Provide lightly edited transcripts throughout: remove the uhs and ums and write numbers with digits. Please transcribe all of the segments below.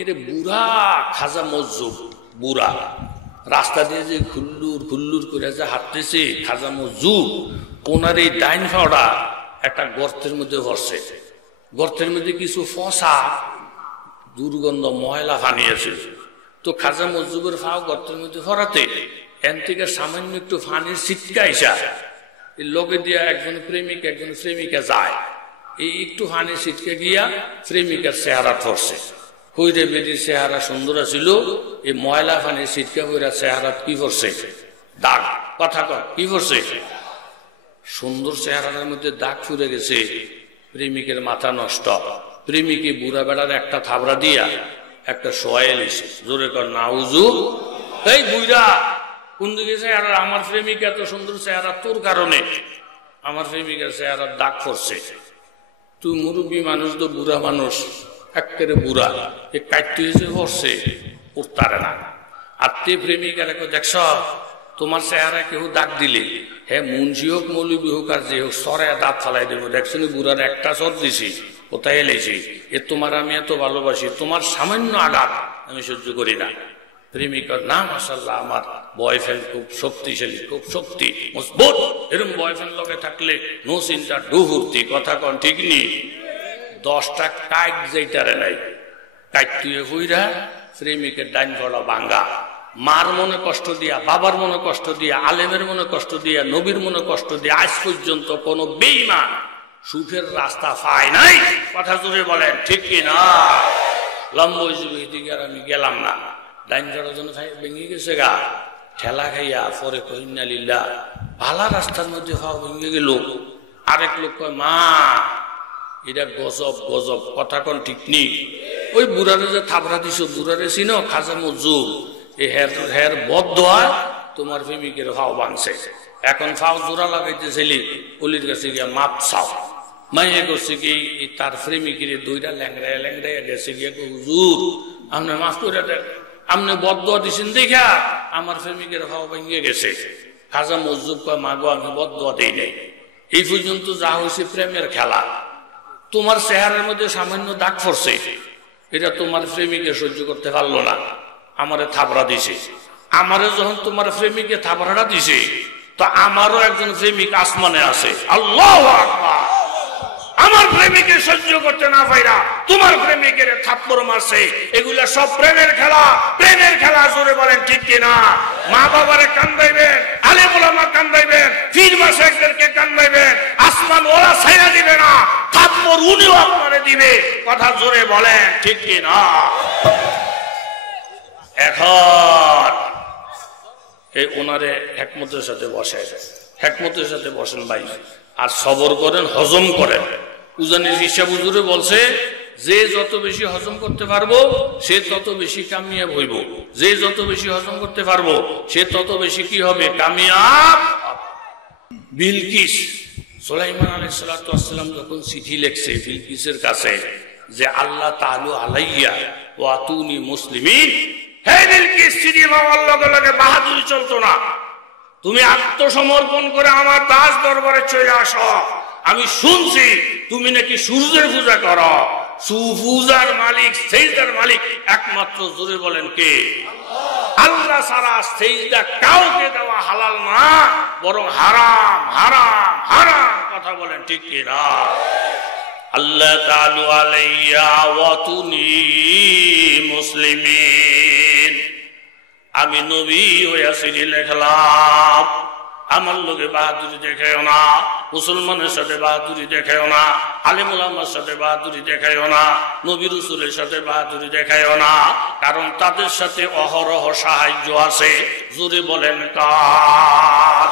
এরে বুড়া খাজা মজ্জুব বুড়া রাস্তা দিয়ে যে খুল্লুর খুল্লুর করে যে হাঁটতেছে খাজা মজ্জুব, ওনার এই ডাইন ফাওড়া একটা গর্তের মধ্যে ভরছে। গর্তের মধ্যে কিছু ফসা দুর্গন্ধ ময়লা ফানিয়েছে। তো খাজা মজ্জুবের ফাও গর্তের মধ্যে ভরাতে এন থেকে সামান্য একটু ফানির ছিটকা ইসা এই লোকে দিয়া একজন প্রেমিকা যায়, এই একটু ফানির ছিটকে গিয়া প্রেমিকার চেহারা ধরছে। কইরে বেটির চেহারা সুন্দর ছিল, এই ময়লা ফানির ছিটকা কইরা চেহারা কি করছে? দাগ। কথা কর, কি করছে? সুন্দর চেহারার মধ্যে দাগ ফুরে গেছে। প্রেমিকের মাথা নষ্ট। প্রেমিকে বুড়া বেড়ার একটা থাবড়া দিয়া একটা সোয়াইল এসে জোরে কর নাউজু। এই বুড়া কোন দিকে চেহারা? আমার প্রেমিকা এত সুন্দর চেহারা তোর কারণে আমার প্রেমিকার চেহারার দাগ পড়ছে। তুই মুরব্বী মানুষ তো বুড়া মানুষ, একেবারে বুড়া, এ কাটতে হয়েছে পড়ছে উঠতারে না। আর তে প্রেমিকার দেখছ তোমার চেহারা কেউ দাগ দিলে হ্যাঁ মুন্সি হোক মৌলবী হোক আর যে হোক সরে দাঁত ফালাই দেবো। দেখছো বুড়ার একটা সর দিছি কোথায় এলেছি, এ তোমার আমি এত ভালোবাসি, তোমার সামান্য আঘাত আমি সহ্য করি না। প্রেমিকার না মাশাআল্লাহ আমার বয়ফ্রেন্ড খুব শক্তিশালী, খুব শক্তি মজবুত, এরকম বয়ফ্রেন্ড লগে থাকলে নো চিন্তা ডুহুর্তি। কথা কন ঠিক নি? 10টা কাইট যেটারে নাই কাইট তুই হইরা প্রেমিকের ডাইন গলা ভাঙ্গা। মার মনে কষ্ট দিয়া, বাবার মনে কষ্ট দিয়া, আলেমের মনে কষ্ট দিয়া, নবীর মনে কষ্ট দিয়া আজ পর্যন্ত কোন বেঈমান সুখের রাস্তা পায় নাই। কথা জোরে বলেন ঠিক কি না? লম্ব দিকে আর আমি গেলাম না, ডাইন গলার জন্য ভেঙে গেছে গা ঠেলা খাইয়া। পরে কহিনা লিল্লা ভালা রাস্তার মধ্যে হওয়া ভেঙে গেল। আরেক লোক কয় মা এটা গজব গজব। কথা কন ঠিক নি? ওই বুড়ারে যে থাবড়া দিছ বুড়ারে চিন খাজা মজ্জুব, এই হের বদদোয়া তোমার প্রেমিকের ফাও ভাঙছে। এখন ফাও জোড়া লাগাইতেছিলি অলির কাছে গিয়া মাপ চাও। মাইয়া করছে কি তার প্রেমিকের দুইটা ল্যাংড়ায় ল্যাংড়াইয়া গেছে গিয়া হুজুর আপনি মাফ করে দেন, আপনি বদদোয়া দিছেন দেখা আমার প্রেমিকের ফাও ভেঙে গেছে। খাজা মজ্জুব কয় মাগো আমি বদদোয়া দেই নাই, এই পর্যন্ত যা হয়েছে প্রেমের খেলা। তোমার চেহারার মধ্যে সামান্য দাগ পড়ছে, এটা তোমার প্রেমিকে সহ্য করতে পারলো না, আমারে থাবড়া দিছে। আমারে যখন তোমার প্রেমিকে থাবড়াটা দিছে তো আমারও একজন প্রেমিক আসমানে আছে। আল্লাহু আকবার। আমার প্রেমিকে সহ্য করতে না পাইরা তোমার প্রেমিকের থাপ্পড় মারছে। এগুলা সব প্রেমের খেলা, প্রেমের খেলা। জোরে বলেন ঠিক কিনা? মা বাবারে কান্দাইবেন, আলেম ওলামা কান্দাইবেন, পীর মাশায়েখদেরকে কান্দাইবেন, আসমান ওরা ছাইরা দিবে না, থাপ্পড় উনিও আপনারে দিবে। কথা জোরে বলেন ঠিক কিনা? এখন এই ওনারে হিকমতের সাথে বসে, হিকমতের সাথে বসেন ভাই, আর সবর করেন, হজম করেন। উজানির হিসাব হুজুরে বলছে যে যত বেশি হজম করতে পারবো সে তত বেশি কামিয়াব হইব, যে যত বেশি হজম করতে পারবো সে তত বেশি কি হবে? কামিয়াব। বিলকিস সুলাইমান আলাইহিস সালাতু ওয়াস সালাম যখন চিঠি লিখছে বিলকিসের কাছে যে আল্লাহ তাআলা আলাইয়া ওয়া আতুনি মুসলিমিন, হে বিলকিস চিঠি পাওয়ার লগে লগে বাহাদুরি চলতো না, তুমি আত্মসমর্পণ করে আমার দাস দরবারে চলে আসো। আমি শুনছি তুমি নাকি সূর্যের পূজা করো, সুপূজার মালিক সেজদার মালিক একমাত্র জোরে বলেন কে? আল্লাহ ছাড়া সেজদা কাউকে দেওয়া হালাল না, বরং হারাম হারাম হারাম। কথা বলেন ঠিক কি না? আল্লাহ তাআলা আলাইয়া ওয়া তুনি মুসলিমিন, আমি নবী হইয়া চিঠি লিখলাম, আমার লোকে বাহাদুরি দেখাইও না, মুসলমানের সাথে বাহাদুরি দেখাইও না, আলেম ওলামার সাথে বাহাদুরি দেখাইও না, নবী রাসূলের সাথে বাহাদুরি দেখাইও না, কারণ তাদের সাথে অহরহ সাহায্য আছে। জোরে বলেন কার?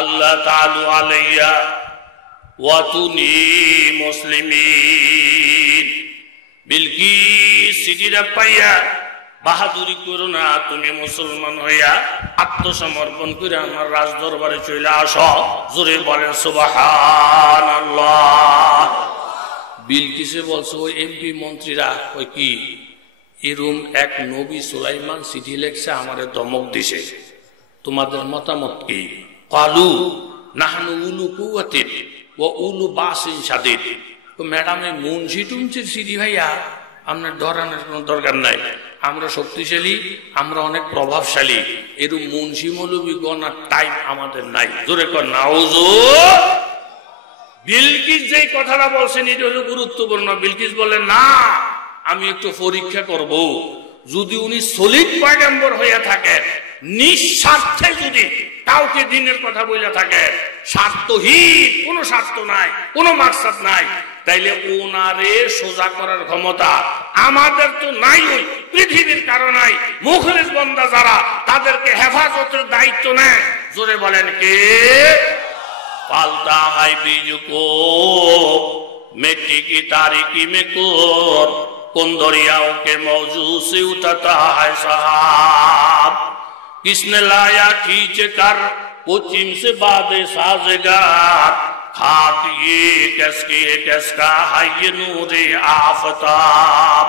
আল্লাহ তাআলা আলাইয়া ওয়া তুনি মুসলিমিন। বিলকিস চিঠিটা পাইয়া বাহাদুরি করো না, তুমি মুসলমান হইয়া আত্মসমর্পণ করে আমার রাজ দরবারে চলে আসো। জোরে বলেন সুবহানাল্লাহ। বিলকিসে বলছে ওই এমপি মন্ত্রীরা ওই কি এরম এক নবী সুলাইমান চিঠি লেখছে আমারে ধমক দিছে, তোমাদের মতামত কি? কালু নাহনু উলু কুওয়াতিন ওয়া উলু বাসিন শাদীদ। তো ম্যাডাম এই মুন্সি টুন্সির চিঠি ভাইয়া আপনার ধরানোর কোনো দরকার নাই। আমরা শক্তিশালী, আমরা অনেক প্রভাবশালী, এরকম মুন্সি মৌলবী গণার টাইম আমাদের নাই। জোরে কর নাউজু। বিলকিস যেই কথাটা বলছেন এটা হলো গুরুত্বপূর্ণ। বিলকিস বলে না, আমি একটু পরীক্ষা করব, যদি উনি সলিড পয়গম্বর হয়ে থাকেন, নিঃস্বার্থে যদি কাউকে দিনের কথা বলে থাকে, স্বার্থহীন, কোনো স্বার্থ নাই, কোনো মাকসাদ নাই, তাইলে ওনারে সোজা করার ক্ষমতা আমাদের তো নাই। ওই পৃথিবীর কারণে মুখলেস বান্দা যারা, তাদেরকে হেফাজতের দায়িত্ব নেয়। জোরে বলেন কে? पालता है बीज को मिट्टी की तारीकी में कौन दरियाओं के मौजू से उठता है साहब, किसने लाया खींच कर वो चिम से बादे साजगार, खाक ये किसका है ये नूरे आफताब,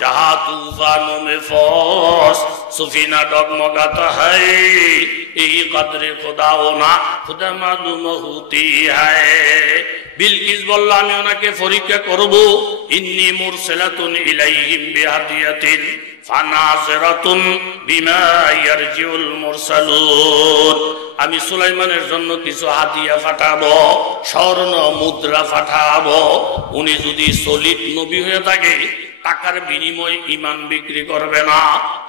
जहां तूफानों में फौज सुफीना डगमगाता है, यही कदरे खुदा होना खुदा मालूम होती है। बिलकिस বলল আমি ওনাকে পরীক্ষা করব, ইন্নী মুরসালাতুন ইলাইহিম বিহাদিয়াতিন ফানাজিরাতুন বিমা ইয়ারজিউল মুরসালুন, আমি সুলাইমানের জন্য কিছু হাদিয়া পাঠাবো, স্বর্ণ মুদ্রা পাঠাবো। উনি যদি সলিড নবী হয়ে থাকে, টাকার বিনিময়ে ঈমান বিক্রি করবে না,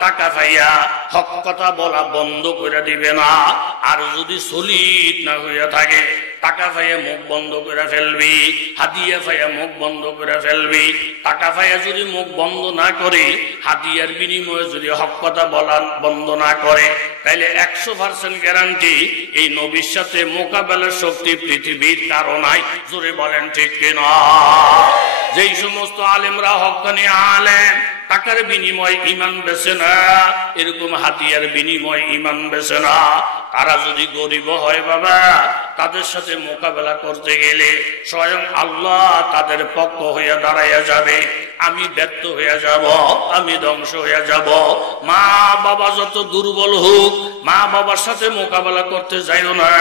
টাকা পাইয়া হক কথা বলা বন্ধ করে দিবে না। আর যদি সলিড না হইয়া থাকে, টাকা পাইয়া মুখ বন্ধ করে ফেলবি, হাদিয়া পাইয়া মুখ বন্ধ করে ফেলবি। টাকা পাইয়া যদি মুখ বন্ধ না করে, হাদিয়ার বিনিময়ে যদি হক কথা বলা বন্ধ না করে, তাইলে 100% গ্যারান্টি এই নবীর সাথে মোকাবেলার শক্তি পৃথিবীর কারো নাই। জোরে বলেন ঠিক কিনা? যেই সমস্ত আলেমরা হক্কানি আলেম, টাকার বিনিময়ে ঈমান বেচে না, এরকম হাতিয়ার বিনিময়ে ঈমান বেচে না, তারা যদি গরিব হয় বাবা, তাদের সাথে মোকাবেলা করতে গেলে স্বয়ং আল্লাহ তাদের পক্ষ হয়ে দাঁড়াইয়া যাবে। আমি ব্যর্থ হয়ে যাব, আমি ধ্বংস হয়ে যাব। মা বাবা যত দুর্বল হোক, মা বাবার সাথে মোকাবেলা করতে যাইও না।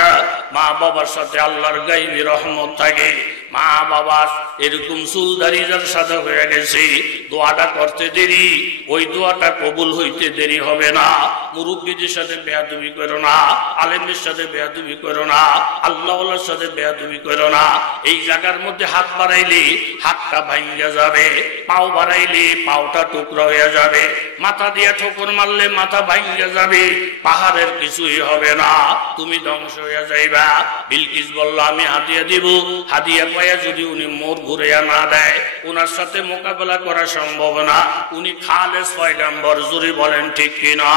মা বাবার সাথে আল্লাহর গায়বী রহমত থাকে। মা বাবা এরকম চুলদারি যার সাদা হয়ে গেছে, দোয়াটা করতে দেরি, ওই দোয়াটা কবুল হইতে দেরি হবে না। মুরব্বীদের সাথে বেয়াদবি করো না, আলেমের সাথে বেয়াদবি করো না, আল্লাহওয়ালার সাথে বেয়াদবি করো না। এই জায়গার মধ্যে হাত বাড়াইলে হাতটা ভাঙ্গা যাবে, পাও বাড়াইলে পাওটা টুকরা হয়ে যাবে, মাথা দিয়ে ঠোকর মারলে মাথা ভাঙ্গা যাবে, পাহাড়ের কিছুই হবে না, তুমি ধ্বংস হয়ে যাইবা। বিলকিস বলল আমি হাদিয়া দিব, হাদিয়া পাইয়া যদি উনি মোর ঘুরাইয়া না দেয়, ওনার সাথে মোকাবেলা করা সম্ভব না। উনি খালেস পয়গম্বর। জোরে বলেন ঠিক কিনা?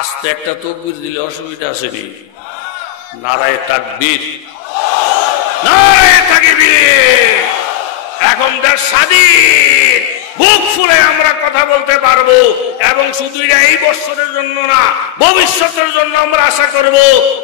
আস্তে একটা তাকবীর দিলে অসুবিধা আছে নি? নারায়ে তাকবীর, নারায়ে তাকবীর। এখন দেশ স্বাধীন, বুক ফুলে আমরা কথা বলতে পারবো। এবং শুধু এই বছরের জন্য না, ভবিষ্যতের জন্য আমরা আশা করব,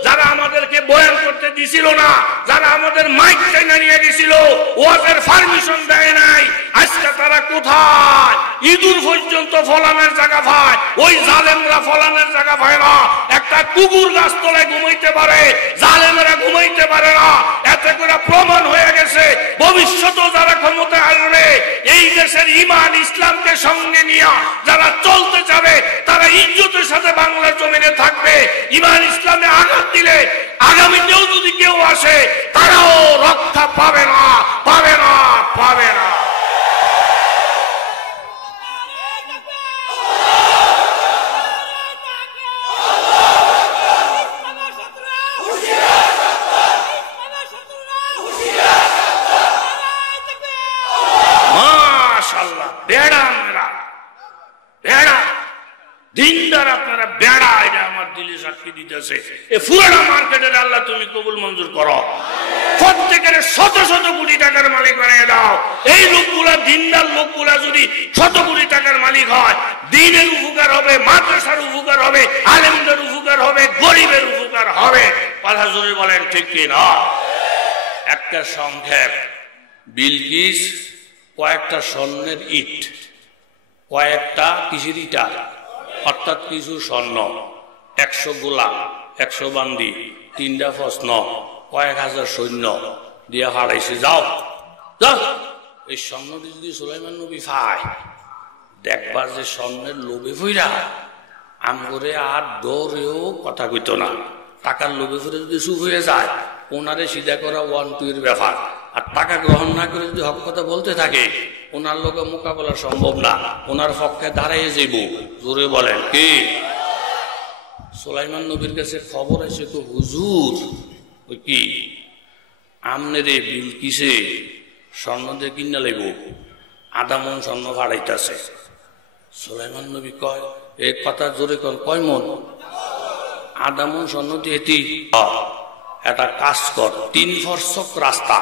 যারা আমাদেরকে বয়ান করতে দিছিল না, যারা আমাদের মাইক টেনে নিয়ে গেছিল, ওয়াজের পারমিশন দেয় নাই, আজকে তারা কোথায়? ইঁদুর পর্যন্ত ফলানের জায়গা পায়, ওই জালেমরা ফলানের জায়গা পায় না। একটা কুকুর গাছ তলায় ঘুমাইতে পারে, জালেমরা ঘুমাইতে পারে না। এতে করে প্রমাণ হয়ে গেছে, ভবিষ্যতেও যারা ক্ষমতায় আসবে, এই দেশের ঈমান ইসলামকে সঙ্গে নিয়ে যারা চলতে যাবে, তারা ইজ্জতের সাথে বাংলার জমিনে থাকবে। ঈমান ইসলামে আঘাত দিলে আগামীতেও যদি কেউ আসে, তারাও রক্ষা পাবে না, পাবে না, পাবে না। মাশাআল্লাহ, বেড়া আমরা বেড়া, দিনদার আপনারা বেড়া, এটা আমার দিলে সাক্ষী দিতেছে। এ পুরানা মার্কেটের আল্লাহ তুমি কবুল মঞ্জুর করো, প্রত্যেকের শত শত কোটি টাকার মালিক বানিয়ে দাও। এই লোকগুলা, দিনদার লোকগুলা যদি শত কোটি টাকার মালিক হয়, দিনের উপকার হবে, মাদ্রাসার উপকার হবে, আলেমদের উপকার হবে, গরিবের উপকার হবে। কথা জোরে বলেন ঠিক কিনা? একটা সংক্ষেপ, বিলকিস কয়েকটা স্বর্ণের ইট, কয়েকটা কিসের ইটা, অর্থাৎ কিছু স্বর্ণ, 100 গোলাম, 100 বান্দি, 3টা প্রশ্ন, কয়েক হাজার সৈন্য দিয়ে হারাইছে। যাও যাও, এই স্বর্ণটি যদি সুলাইমান নবী পায়, দেখবা যে স্বর্ণের লোভে ফইরা আম করে আর ডরেও কথা কইতো না। টাকার লোভে ফিরে যদি চুপ হয়ে যায়, ওনারে সিধা করা 1-2 এর ব্যাপার। আর টাকা গ্রহণ না করে যদি হক কথা বলতে থাকে, ওনার লোকে মোকাবেলা সম্ভব না, ওনার পক্ষে দাঁড়াইয়ে যাইব। জোরে বলেন কি? সুলাইমান নবীর কাছে খবর আছে তো, হুজুর ওই কি আমনে রে বিলকিসে স্বর্ণ দিয়ে কিনা লাগব, আধা মন স্বর্ণ ভাড়াইতেছে। সুলাইমান নবী কয়, এই কথা জোরে কয় মন? আধা মন স্বর্ণ দিয়ে একটা কাজ কর, 3 ফরসক রাস্তা।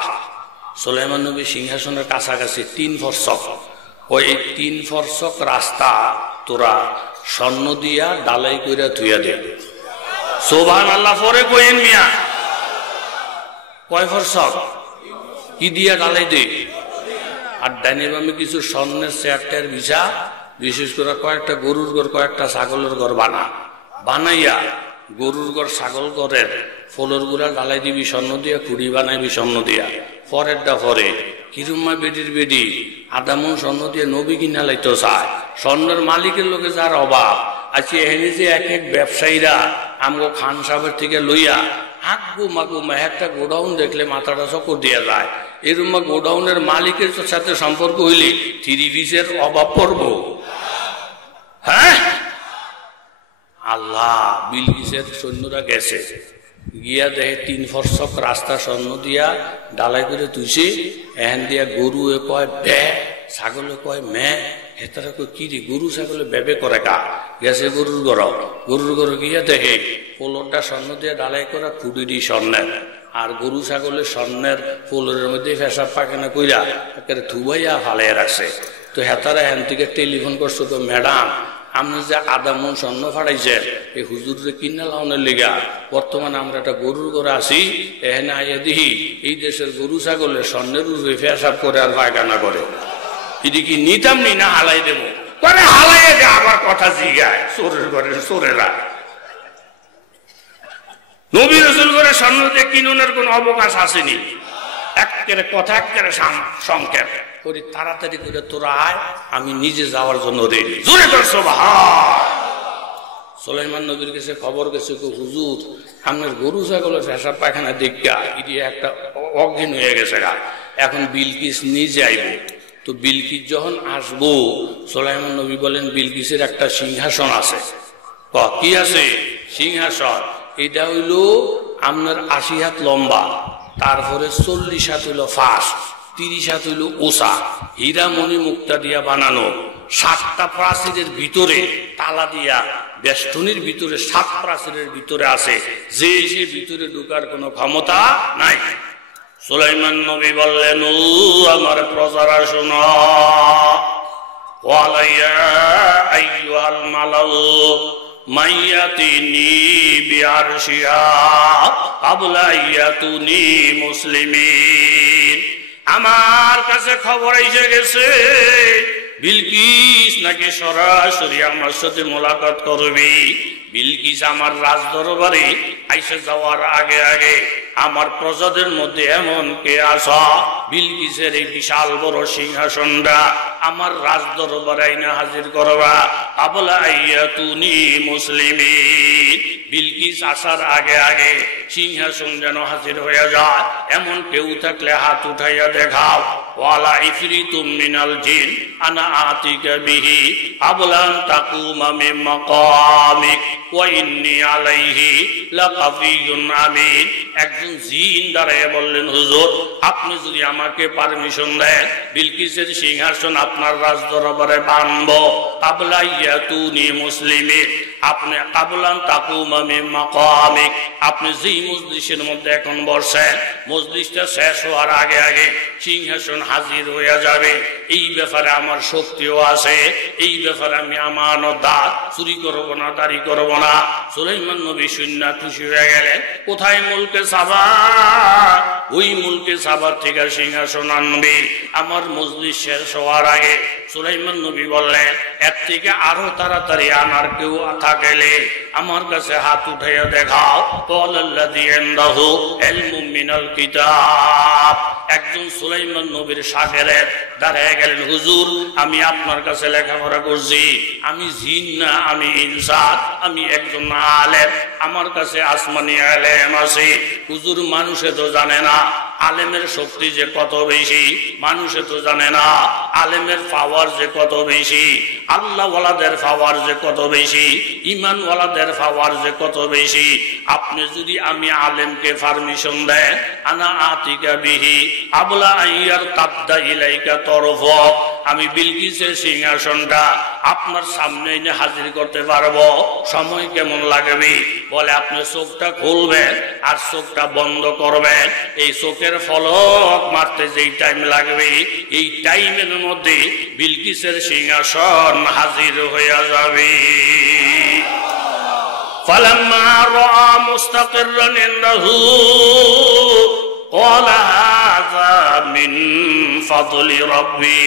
সুলাইমান নবী সিংহাসনের কাছাকাছি 3 ফরসক, ওই 3 ফরসক রাস্তা তোরা স্বর্ণ দিয়া ডালাই কইরা থুইয়া দে। সুবহানাল্লাহ পরে কইেন মিয়া, কয় ফরসক কি দিয়া ডালাই দে? আর ডাইনে বামে কিছু স্বর্ণের চেয়ারটার ভিসা, বিশেষ করে কয়েকটা গরুর ঘর, কয়েকটা ছাগলের ঘর বানাইয়া গরুর ঘর ছাগল ঘরের ফলর গুলা ডালাই দিবি স্বর্ণ দিয়া, কুড়ি বানাইবি স্বর্ণ দিয়া। পরেরটা পরে কিরুম্মা বেডির বেডি আধা মন স্বর্ণ দিয়ে নবী কিনা লাইতো চায়। স্বর্ণের মালিকের লোকে যার অভাব আছে, এখানে যে এক এক ব্যবসায়ীরা আমগো খান সাহেবের থেকে লইয়া আগুম আগুম একটা গোডাউন দেখলে মাথাটা চক্কর দিয়া যায়। এরকম গোডাউনের মালিকের সাথে সম্পর্ক হইলে 3 পিসের অভাব পড়ব। হ্যাঁ, আল্লাহ বিলকিসের সৈন্যরা গেছে, গিয়া দেখে 3 ফরসক রাস্তা স্বর্ণ দিয়া ডালাই করে তুইছে। এখান দিয়া গরু কয় বে, ছাগলে কয় মে। হেতারা কয় কি রে, গরু ছাগলে বেবে করে কা? গেছে গরুর ঘর গিয়া দেখে পোলরটা স্বর্ণ দিয়া ডালাই করা, খুঁড়ি স্বর্ণের। আর গরু ছাগলের স্বর্ণের পোলরের মধ্যে পেশাব পায়খানা কইরা একেবারে থুবাইয়া ফালাইয়া রাখছে। তো হেতারা এখান থেকে টেলিফোন করছো, তো ম্যাডাম আপনি যে আধা মন স্বর্ণ ফাড়াইছেন, এই হুজুরে কিনা লাউনের লিগা বর্তমানে আমরা একটা গরুর ঘরে আসি, এখানে আইয়া দেখি এই দেশের গরু ছাগলে স্বর্ণের উপরে পেশাব করে আর পায়খানা করে। এটি কি নিতাম নি না হালাই দেব? পরে হালাইয়া দে, আবার কথা জিগায় চোরের ঘরে চোরেরা। নবী রাসূল করে স্বর্ণ দিয়ে কিনুনের কোন অবকাশ আসেনি। একেবারে কথা একেবারে সংক্ষেপ করি, তাড়াতাড়ি করে তোরা আয়, আমি নিজে যাওয়ার জন্য রেডি। জোরে কর সুবহান। সুলাইমান নবীর কাছে খবর গেছে, হুজুর আপনার গরু ছাগলের পেশাব পায়খানা দেখা এটি একটা অজ্ঞান হয়ে গেছে গা, এখন বিলকিস নিজে আইব। তো বিলকিস যখন আসবো, সুলাইমান নবী বলেন বিলকিসের একটা সিংহাসন আছে। কি আছে? সিংহাসন। এটা হইল আপনার 80 হাত লম্বা, তারপরে 40 হাত হইল ফাঁস, 30 হাত হইল ওসা, হীরা মণি মুক্তা দিয়া বানানো। 7টা প্রাচীরের ভিতরে তালা দিয়া, বেষ্টনীর ভিতরে 7 প্রাচীরের ভিতরে আছে, যে সে ভিতরে ঢুকার কোনো ক্ষমতা নাই। সুলাইমান নবী বললেন, ও আমার প্রজারা শোনো, ওয়ালাইয়া আইয়ুহাল মালাউ মাইয়াতিনি বিআরশিহা ক্বাবলা ইয়াতুনি মুসলিমিন। আমার কাছে খবর এসে গেছে, বিলকিস নাকি সরাসরি আমার সাথে মোলাকাত করবি। বিলকিস আমার রাজ দরবারে আইসা যাওয়ার আগে আগে আমার প্রজাদের মধ্যে এমন কে আসা, বিলকিসের এই বিশাল বড় সিংহাসনটা আমার রাজ দরবারে আইনা হাজির করবা। ক্বাবলা ইয়াতুনি মুসলিমিন। বিলকিস আসার আগে আগে সিংহাসন যেন হাজির হয়ে যায়, এমন কেউ থাকলে হাত উঠাইয়া দেখাও। ওয়ালা ইফরিতুম মিনাল জিন আনা আতিকা বিহি ক্বাবলা আন তাকুমা মিন মাকামিক ওয়া ইন্নী আলাইহি লাকাফিয়ুন আমিন। একজন জিন দাঁড়ায় বললেন, হুজুর আপনি যদি আমাকে পারমিশন দেন, বিলকিসের সিংহাসন আপনার রাজ দরবারে বানব। ক্বাবলা ইয়াতুনি মুসলিমিন, আপনি ক্বাবলা আন তাকুমা মিন মাকামিক, আপনি যেই মজলিসের মধ্যে এখন বসেন, মজলিসটা শেষ হওয়ার আগে আগে সিংহাসন হাজির হয়ে যাবে। এই ব্যাপারে আমার শক্তিও আছে, এই ব্যাপারে আমি আমানতদার, চুরি করবো না, দাড়ি করবো না। সুলাইমান নবী শুননা খুশি হয়ে গেলেন। কোথায়? মুলকে সাবা। ওই মুলকে সাবার থেকে সিংহাসন আনবে আমার মজলিস শেষ হওয়ার আগে। সুলাইমান নবী বললেন, এর থেকে আরো তাড়াতাড়ি আনার কেউ থাকলে আমার কাছে হাত উঠাইয়া দেখাও। ক্বালাল্লাযী ইনদাহু ইলমুম মিনাল কিতাব। একজন সুলাইমান নবীর শাগির্দ দাঁড়ায় গেলেন, হুজুর আমি আপনার কাছে লেখাপড়া করছি, আমি জিন না, আমি ইনসান, আমি একজন আলেম, আমার কাছে আসমানি আলেম আছে। হুজুর মানুষে তো জানে না আলেমের শক্তি যে কত বেশি, মানুষে তো জানে না আলেমের পাওয়ার যে কত বেশি, আল্লাহ ওয়ালাদের পাওয়ার যে কত বেশি, ইমান ওয়ালাদের পাওয়ার যে কত বেশি। আপনি যদি আমি আলেমকে পারমিশন দেন, আনা আতিকা বিহি আবলা আইয়ার তাবদা ইলাইকা তরফ, আমি বিলকিসের সিংহাসনটা আপনার সামনে এনে হাজির করতে পারবো, সময় কেমন লাগবে? বলে আপনি চোখটা খুলবেন আর চোখটা বন্ধ করবেন, এই চোখের ফলক মারতে যেই টাইম লাগবে এই টাইমের মধ্যে বিলকিসের সিংহাসন হাজির হয়ে যাবে। ফালাম্মা রাআ মুস্তাকিররান ইনদাহু ক্বালা হাযা মিন ফাদলি রাব্বি।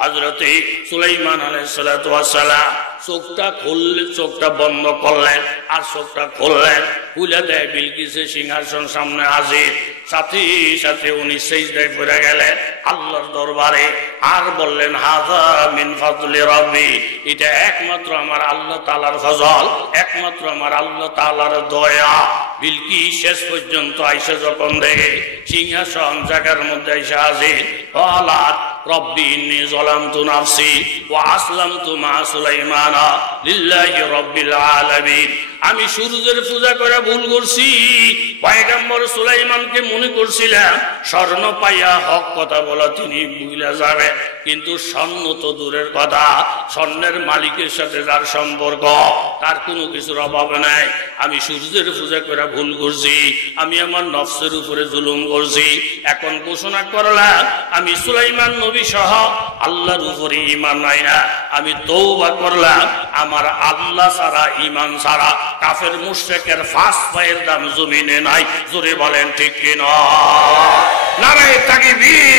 হযরতে সুলাইমান আলাইহিস সালাতু ওয়াস সালাম চোখটা খুললেন, চোখটা বন্ধ করলেন আর চোখটা খুললেন, খুলে দেয় বিলকিসের সিংহাসন সামনে হাজির। সাথে সাথে উনি সিজদায় পড়ে গেলেন আল্লাহর দরবারে আর বললেন, হাযা মিন ফাদলি রাব্বি, এটা একমাত্র আমার আল্লাহ তাআলার ফজল, একমাত্র আমার আল্লাহ তাআলার দয়া। বিলকিস শেষ পর্যন্ত আইসা যখন দেখে সিংহাসন জায়গার মধ্যে আইসা হাজির, ক্বালাত রব্বি ইন্নী যালামতু নাফসি ওয়া আসলামতু মা সুলাইমানা লিল্লাহি রাব্বিল আলামিন। আমি সূর্যের পূজা করে ভুল করছি, পয়গম্বর সুলাইমানকে মনে করছিলাম স্বর্ণ পাইয়া হক কথা বলা তিনি ভুলে যাবে, কিন্তু স্বর্ণ তো দূরের কথা, স্বর্ণের মালিকের সাথে যার সম্পর্ক তার কোনো কিছুর অভাব নাই। আমি সূর্যের পূজা করে ভুল করছি, আমি আমার নফসের উপরে জুলুম করছি। এখন ঘোষণা করলাম আমি সুলাইমান নবী সহ আল্লাহর উপরে ঈমান নাই না, আমি তওবা করলাম আমার আল্লাহ ছাড়া, ঈমান ছাড়া কাফের মুশরিকের ফাঁস পায়ের দাম জমিনে নাই। জোরে বলেন ঠিক কিনা? নারে তাকবীর।